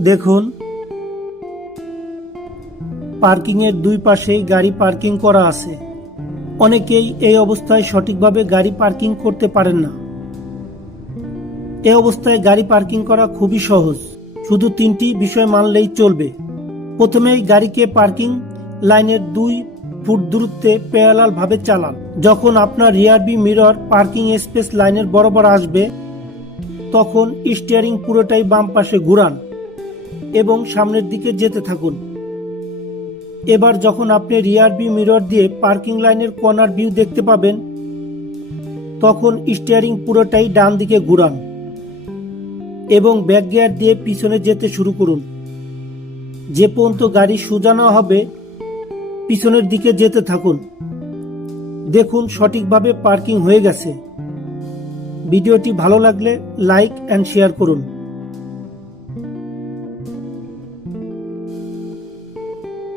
দেখুন, পার্কিংয়ের দুই পাশেই গাড়ি পার্কিং করা আছে। অনেকেই এই অবস্থায় সঠিকভাবে গাড়ি পার্কিং করতে পারেন না। এই অবস্থায় গাড়ি পার্কিং করা খুবই সহজ, শুধু 3টি বিষয় মানলেই চলবে। প্রথমেই গাড়িকে পার্কিং লাইনের 2 ফুট দূরত্বে প্যারালাল ভাবে চালান। যখন আপনার রিয়ারভিউ মিরর পার্কিং স্পেস লাইনের বরাবর আসবে, তখন স্টিয়ারিং পুরোটাই বাম পাশে ঘুরান এবং সামনের দিকে যেতে থাকুন। এবার যখন আপনি রিয়ারভিউ মিরর দিয়ে পার্কিং লাইনের কর্নার ভিউ দেখতে পাবেন, তখন স্টিয়ারিং পুরোটাই ডান দিকে ঘুরান এবং ব্যাক গিয়ার দিয়ে পিছনে যেতে শুরু করুন। যে পর্যন্ত গাড়ি সোজা না হবে, পিছনের দিকে যেতে থাকুন। দেখুন, সঠিকভাবে পার্কিং হয়ে গেছে। ভিডিওটি ভালো লাগলে লাইক অ্যান্ড শেয়ার করুন।